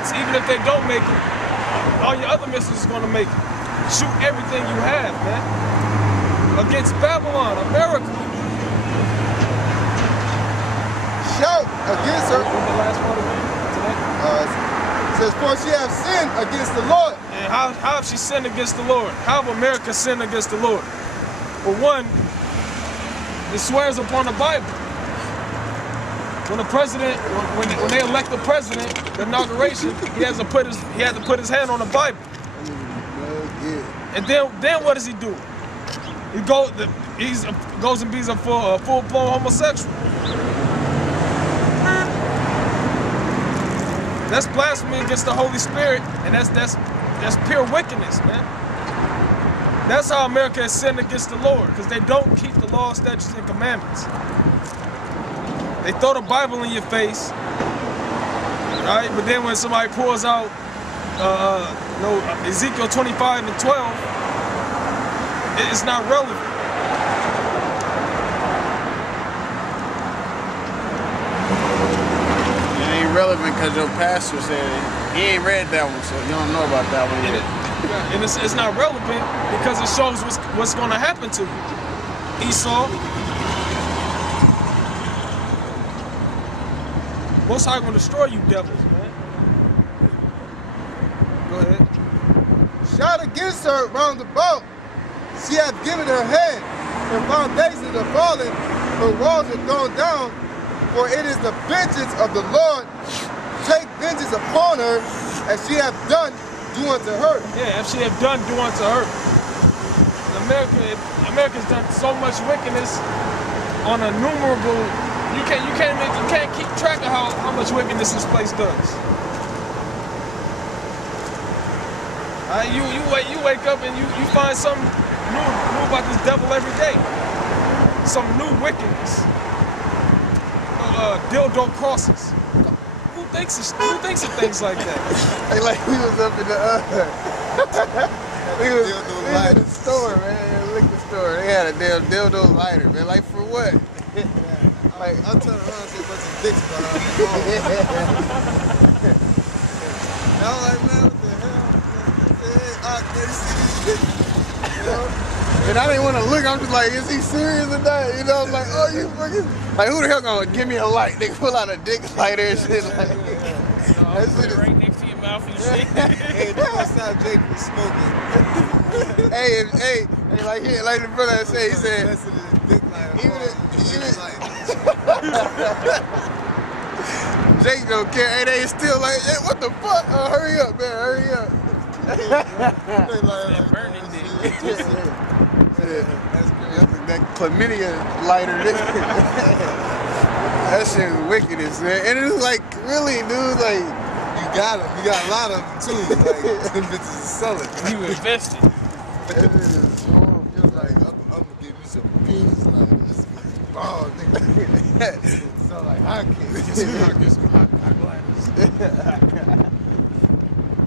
miss. Even if they don't make it, all your other missiles is gonna make it. Shoot everything you have, man. Against Babylon, America. Shout against her. What's the last part of it today? It says, for she have sinned against the Lord. And how have she sinned against the Lord? How have America sinned against the Lord? For one, it swears upon the Bible. When the president, when they elect the president, the inauguration, he had to put his hand on the Bible. And then what does he do? He goes and be a full-blown homosexual. That's blasphemy against the Holy Spirit, and that's pure wickedness, man. That's how America has sinned against the Lord, because they don't keep the law, statutes, and commandments. They throw the Bible in your face, right? But then when somebody pulls out Ezekiel 25 and 12, it's not relevant. Relevant because your pastor said it. He ain't read that one, so you don't know about that one yet. And it's not relevant because it shows what's going to happen to you. Esau. Most High going to destroy you devils, man. Go ahead. Shout against her round about. She hath given her head. Her foundations are fallen. Her walls are thrown down. For it is the vengeance of the Lord. Take vengeance upon her, as she hath done, do unto her. Yeah, if she have done, do unto her. America's done so much wickedness on a numerable. You can't keep track of how much wickedness this place does. You wake up and you find something new about this devil every day. Some new wickedness. Dildo crosses. Who thinks of things like that? Like we was up in the we was in the store, man, a liquor store. They had a damn dildo lighter, man. Like for what? Like I turn around and see a bunch of dicks behind me. And I'm like, man, what the hell? They see this shit. You know? And I didn't want to look. I'm just like, is he serious or not? You know, I'm like, oh, you fucking. Like, who the hell gonna give me a light? They pull out a dick lighter and shit. Like, that shit is right next to your mouth and shit. Hey, that's what's not Jake for smoking. hey, like the brother said, he said, Jake don't care. Hey, they still like, hey, what the fuck? Hurry up, man, hurry up. That burning dick. That chlamydia lighter. That shit is wickedness, man. And it was like, really, dude, like, you got them. You got a lot of them too. Like, them bitches are selling. You invested. That is horrible. You're like, I'm gonna give you some penis, like, this ball, nigga. So like, I can't get some hot glasses.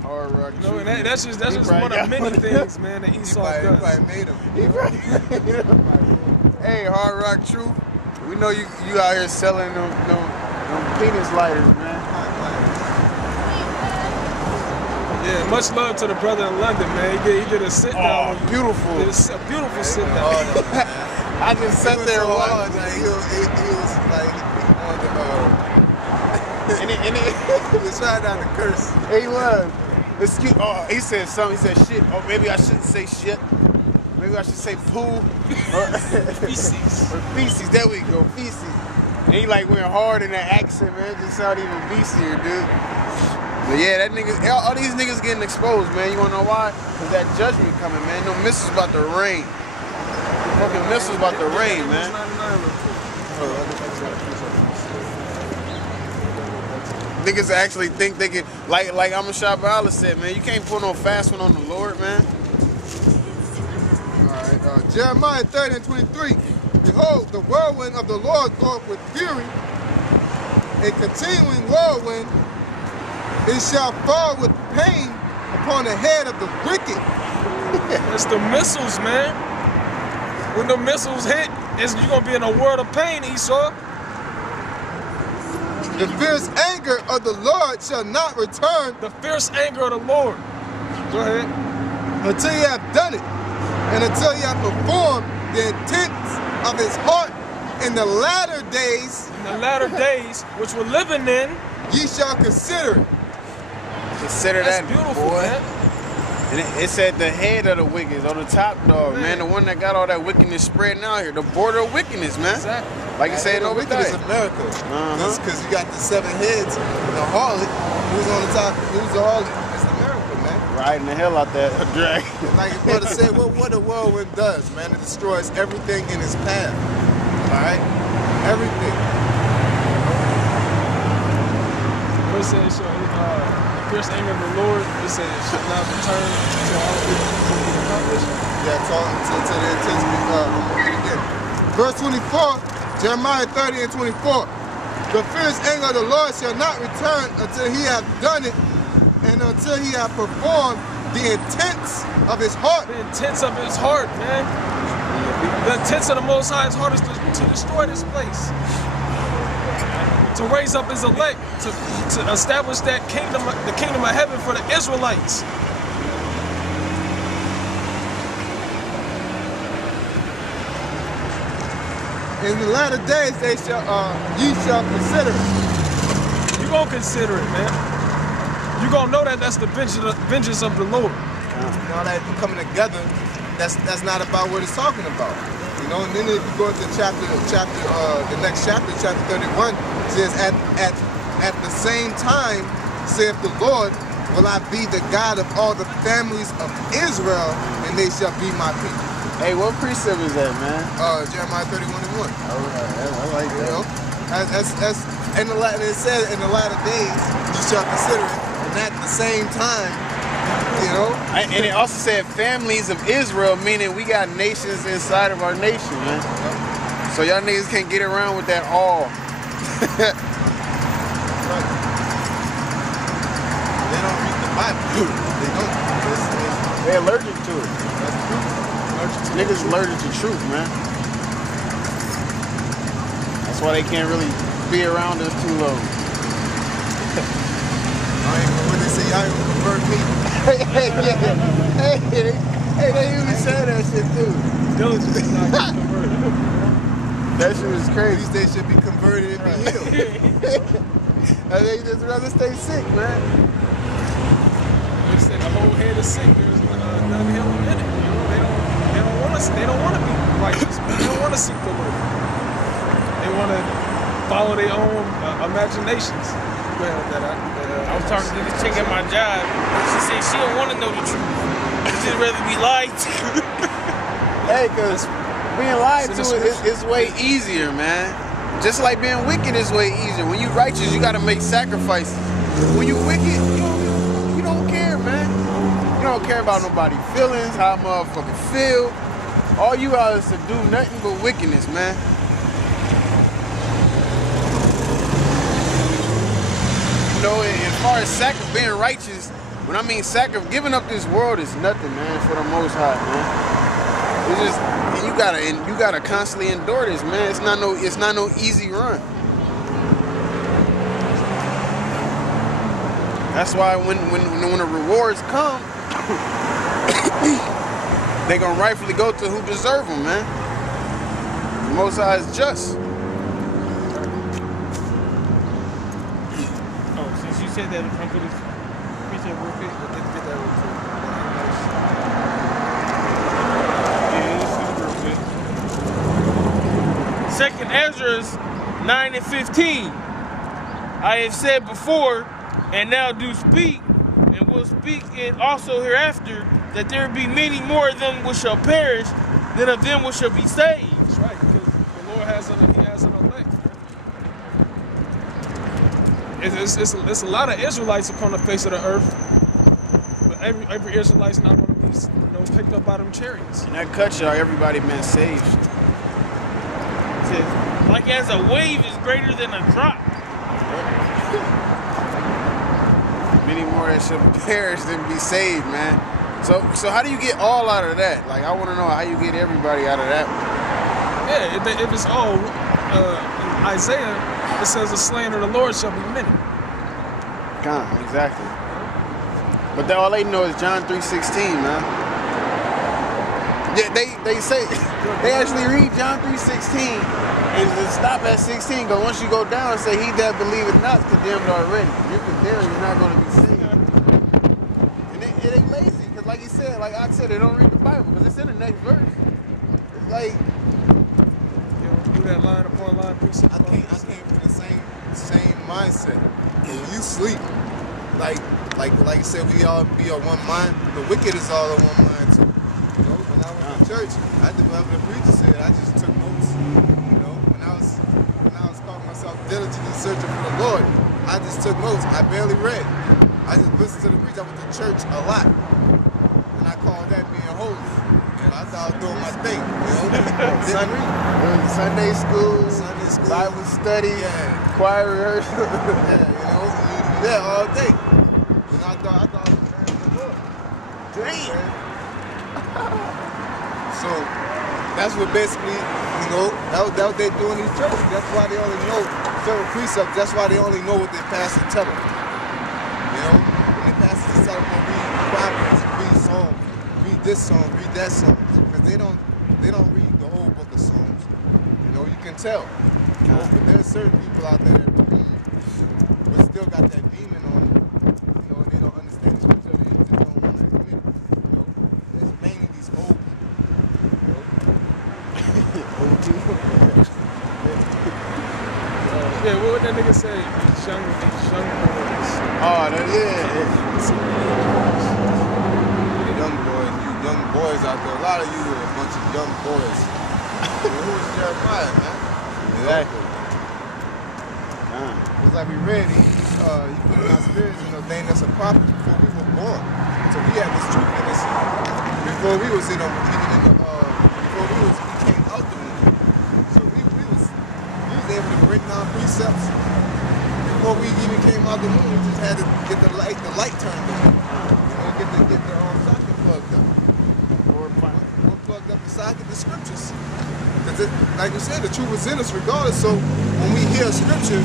Hard rock. No, and that's just one of many things, man, that Esau does. He probably made them. Hey, Hard Rock Truth, we know you out here selling them penis lighters, man. Yeah, much love to the brother in London, man. He did a sit down. Oh, beautiful. A beautiful sit down. I just sat there and watched. He was like on the and he was trying not to curse. He was. Excuse. Oh, he said something. He said shit. Oh, maybe I shouldn't say shit. Maybe I should say poo. Feces. Or feces. There we go. Feces. And he like went hard in that accent, man. It just sounded even beastier, dude. But yeah, that nigga, all these niggas getting exposed, man. You wanna know why? Cause that judgment coming, man. No missiles about to rain. Fucking missiles about to rain, man. Niggas actually think they can, like Amashab said, man, you can't put no fast one on the Lord, man. Alright, Jeremiah 30 and 23. Behold, the whirlwind of the Lord goeth with fury, a continuing whirlwind. It shall fall with pain upon the head of the wicked. It's the missiles, man. When the missiles hit, you're going to be in a world of pain, Esau. The fierce anger of the Lord shall not return The fierce anger of the Lord. Go ahead. until he have done it, and until he have performed the intents of his heart. In the latter days, In the latter days, which we're living in, ye shall consider it. Consider that's that, beautiful, boy. man. And it said the head of the wicked, or the top dog, man. The one that got all that wickedness spreading out here. The border of wickedness, man. Exactly. Like you said, over wickedness there. of America. Because you got the 7 heads, the harlot, who's on the top, who's the harlot? It's America, man. Riding the hell out that dragon. Like your brother said, what the whirlwind does, man, it destroys everything in its path. Alright? Everything. What it says, the fierce anger of the Lord, it says, shall not return until all of it will be accomplished. Yeah, talk to the intensity. I'm gonna read it again. Verse 24, Jeremiah 30 and 24. The fierce anger of the Lord shall not return until he have done it, and until he have performed the intents of his heart. The intents of his heart, man. The intents of the Most High's heart is to destroy this place. To raise up his elect, to establish that kingdom, the kingdom of heaven for the Israelites. In the latter days ye shall consider it. You gonna consider it, man. You gonna know that that's the vengeance of the Lord. Now that coming together, that's not about what it's talking about. You know, and then if you go into the next chapter, chapter 31, it says, at the same time, saith the Lord, will I be the God of all the families of Israel, and they shall be my people. Hey, what precept is that, man? Jeremiah 31 and 1. I like You that. know, it says in the latter days you shall consider it, and at the same time, you know. And it also said families of Israel, meaning we got nations inside of our nation, man. So y'all niggas can't get around with that all. Right. They don't read the Bible. They don't. They're allergic to it. That's true. Niggas allergic to truth, man. That's why they can't really be around us too long. When they say y'all ain't gonna convert me. Hey, they usually say that shit too. Diligence is not getting converted. That shit is At crazy. least they should be converted and be healed. And they just rather stay sick, man. They said the whole head is sick. There's none healing in it. You know, they don't want to be righteous. They don't want to seek the Lord. They want to follow their own imaginations. I was talking to this chick at my job. She said she don't want to know the truth. She'd just rather be lied to. Hey, cause being lied to is way easier, man. Just like being wicked is way easier. When you righteous, you gotta make sacrifices. When you wicked, you don't care, man. You don't care about nobody's feelings, how a motherfucker feel. All you are is to do nothing but wickedness, man. You know, as far as being righteous, when I mean giving up this world is nothing, man, for the Most High, man. It's just, and you gotta constantly endure this, man. It's not no easy run. That's why when the rewards come, they gonna rightfully go to who deserve them, man. The Most High is just. Oh, since you said that, I'm put this precept real quick. Get that real quick. Second Ezra 9 and 15. I have said before, and now do speak, and will speak it also hereafter, that there be many more of them which shall perish than of them which shall be saved. That's right, because the Lord has an elect. It's a lot of Israelites upon the face of the earth, but every Israelite's not going to be picked up by them chariots. And that cut y'all, everybody been saved. It says, like as a wave is greater than a drop. Many more that should perish than be saved, man. So how do you get all out of that? Like, I want to know how you get everybody out of that. Yeah, if it's all in Isaiah it says the slain of the Lord shall be many. Exactly. But all they know is John 3:16, man. Yeah, they say they actually read John 3:16 and just stop at 16. Because once you go down and say, "He that believeth not is condemned already." You're condemned. You're not going to be saved. And they lazy because, like you said, like I said, they don't read the Bible because it's in the next verse. It's like You know, do that line upon line, precept I upon came precept. from the same mindset. When you sleep, like you said, we all be on one mind. The wicked is all on one mind too. You know, when I went to church, I did whatever the preacher said. I just took notes. You know, when I was calling myself diligently searching for the Lord, I just took notes. I barely read. I just listened to the preacher. I went to church a lot, and I called that being holy. And I thought I was doing my thing. You know, Sunday school, Bible study, choir rehearsal. Yeah, you know, you there all day. And I thought I was praying to the Lord. Damn. So that's what basically, you know, that what they do in these churches. That's why they only know certain precepts. That's why they only know what their pastor tell them. You know, when their pastor tell them to read Proverbs, read Psalms, read this song, read that song, because they don't read the whole book of Psalms. You know, you can tell. You know, but there's certain people out there that read, but still got that demon on them. You know, and they don't understand the scripture. They just don't want to admit it. You know, there's mainly these old people. You know? Old people. Yeah, what would that nigga say? These young boys. Oh, yeah. Young boys out there. A lot of you are a bunch of young boys. Who's Jeremiah, man? Exactly. It's like we read, he put in our spirits and ordained us a prophet before we were born. So we had this truth in us before we was in the, before we came out the womb. So we was able to break down precepts before we even came out the womb. We just had to get the light turned on. You know, get the socket plugged up. Or plugged up the socket, the scriptures. Because like you said, the truth is in us regardless. So when we hear scripture,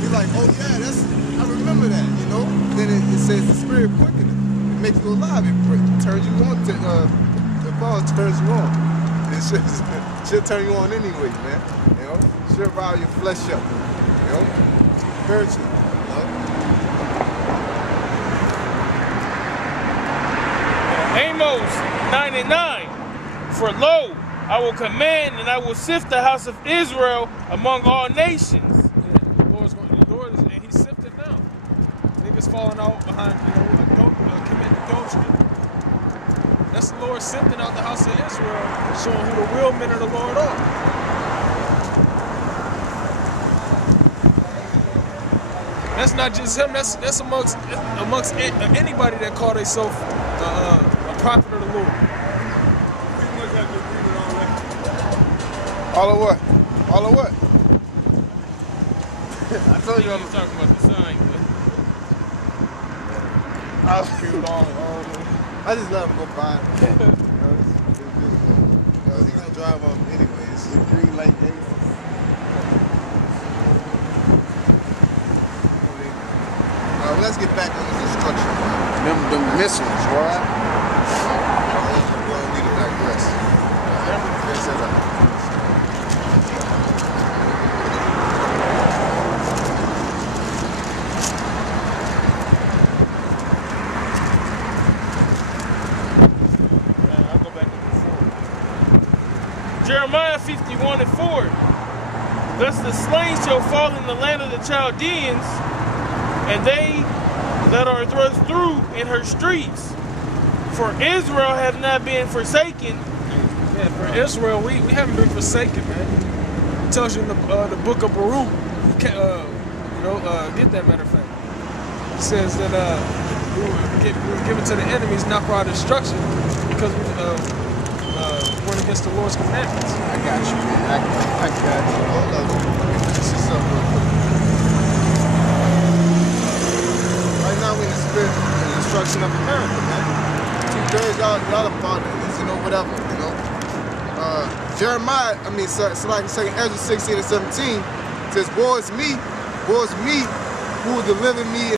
we're like, oh yeah, I remember that, you know? Then it says the spirit quickeneth. It makes you alive. It turns you on to the ball turns you on. It should turn you on anyway, man. You know? Should rile your flesh up. You know? Spiritually. You know? Amos 9:9. For lo, I will command and I will sift the house of Israel among all nations. The Lord is, and he's sifting now. Niggas falling out behind, committing adultery. That's the Lord sifting out the house of Israel, showing who the real men of the Lord are. That's not just him. That's amongst anybody that call themselves a prophet of the Lord. All of what? All of what? I told you I was talking about the sign, I just let him go by. He's gonna drive off anyways. Green light day. Let's get back on this instruction. Them missiles, boy. We don't need to digress. Yes, sir. Jeremiah 51:4. Thus the slain shall fall in the land of the Chaldeans, and they that are thrust through in her streets. For Israel have not been forsaken. Yeah, for Israel, we haven't been forsaken, man. It tells you in the book of Baruch. You can't, get that matter of fact. It says that we were given to the enemies not for our destruction, because we went against the Lord's commandments. I got you, man. I got you. Hold up. Let me finish this up real quick. Right now we're in the spirit of the destruction of America, man. 2/3 y'all are part of this, whatever, Jeremiah, so like I say, Ezra 16 and 17, says, woe is me, who will deliver me